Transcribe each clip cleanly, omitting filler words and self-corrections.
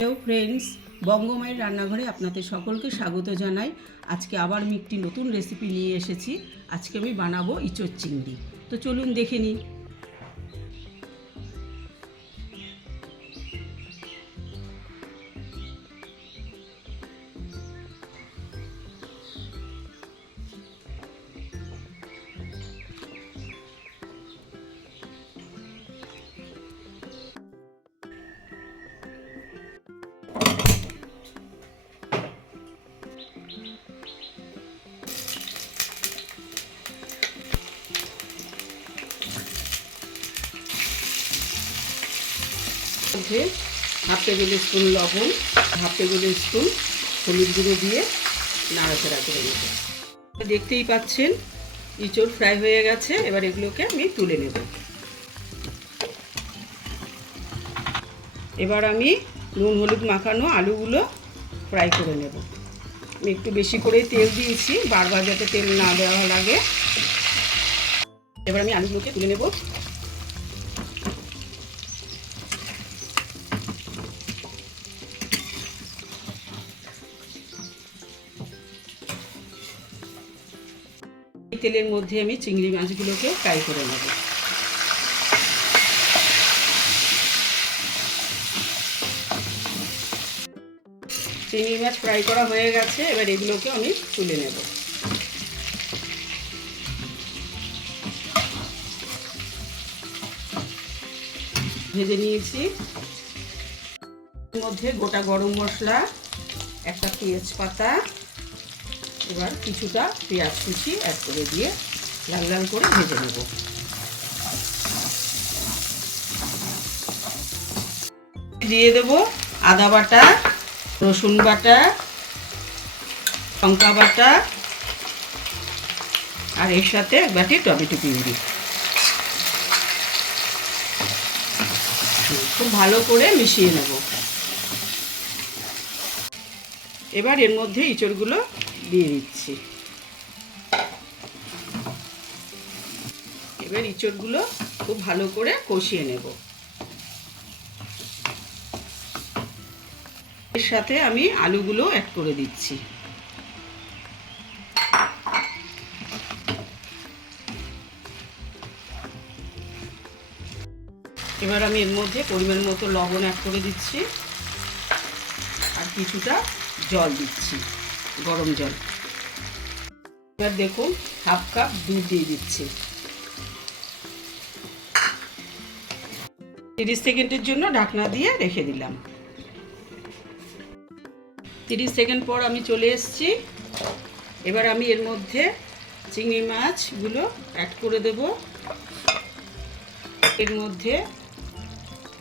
Hello friends, বঙ্গমায়ের রান্নাঘরে আপনাদের সকলকে স্বাগত জানাই। আজকে আবার আমি একটি নতুন রেসিপি নিয়ে এসেছি। আজকে আমি বানাবো ইঁচড় চিংড়ি। তো চলুন দেখে নিই। মধ্যে হাফ টেবিল স্পুন লবণ, হাফ টেবিল স্পুন হলুদ গুঁড়ো দিয়ে নাড়াচাড়া করে নেব। দেখতেই পাচ্ছেন ইঁচড় ফ্রাই হয়ে গেছে। এবার এগুলোকে আমি তুলে নেব। এবার আমি নুন হলুদ মাখানো আলুগুলো ফ্রাই করে নেব। আমি একটু বেশি করেই তেল দিয়েছি, বারবার যাতে তেল না দেওয়া লাগে। এবার আমি আলুগুলোকে তুলে নেব। এই তেলের মধ্যে আমি চিংড়ি মাছগুলোকে ফ্রাই করে নেব। চিংড়ি মাছ ফ্রাই করা হয়ে গেছে। এবার এগুলোকে আমি তুলে নেব। ভেজে নিয়েছি। এর মধ্যে গোটা গরম মশলা, একটা তেজপাতা, এবার কিছুটা পেঁয়াজ কুচি অ্যাড করে দিয়ে লাল লাল করে ভেজে নেব। দিয়ে দেব আদা বাটা, রসুন বাটা, লঙ্কা বাটা, আর এর সাথে এক বাটি টমেটো পিউরি। খুব ভালো করে মিশিয়ে নেব। এবার এর মধ্যে ইঁচড়গুলো দিয়ে দিচ্ছি। এবার ইঁচড়গুলো খুব ভালো করে কষিয়ে নেব। এর সাথে আমি আলুগুলো অ্যাড করে দিচ্ছি। এবার আমি এর মধ্যে পরিমাণ মতো লবণ অ্যাড করে দিচ্ছি আর কিছুটা জল দিচ্ছি, গরম জল। এবার দেখুন হাফ কাপ দুধ দিয়ে দিচ্ছি। 30 সেকেন্ডের জন্য ঢাকনা দিয়ে রেখে দিলাম। 30 সেকেন্ড পর আমি চলে এসেছি। এবার আমি এর মধ্যে চিংড়ি মাছগুলো অ্যাড করে দেব। এর মধ্যে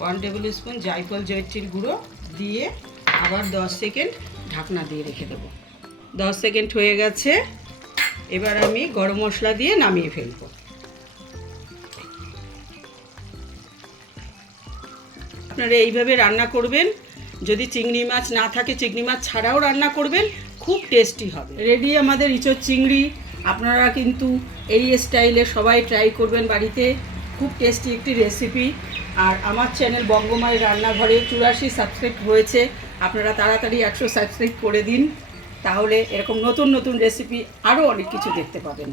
1 টেবিল স্পুন জায়ফল জয়িত্রীর গুঁড়ো দিয়ে আবার 10 সেকেন্ড ঢাকনা দিয়ে রেখে দেব। 10 সেকেন্ড হয়ে গেছে। এবার আমি গরম মশলা দিয়ে নামিয়ে ফেলব। আপনারা এইভাবে রান্না করবেন। যদি চিংড়ি মাছ না থাকে চিংড়ি মাছ ছাড়াও রান্না করবেন, খুব টেস্টি হবে। রেডি আমাদের ইঁচড় চিংড়ি। আপনারা কিন্তু এই স্টাইলে সবাই ট্রাই করবেন বাড়িতে। খুব টেস্টি একটি রেসিপি। আর আমার চ্যানেল বঙ্গমায়ের রান্নাঘরে 84 সাবস্ক্রাইব হয়েছে। আপনারা তাড়াতাড়ি 100 সাবস্ক্রাইব করে দিন, তাহলে এরকম নতুন নতুন রেসিপি আরও অনেক কিছু দেখতে পাবেন।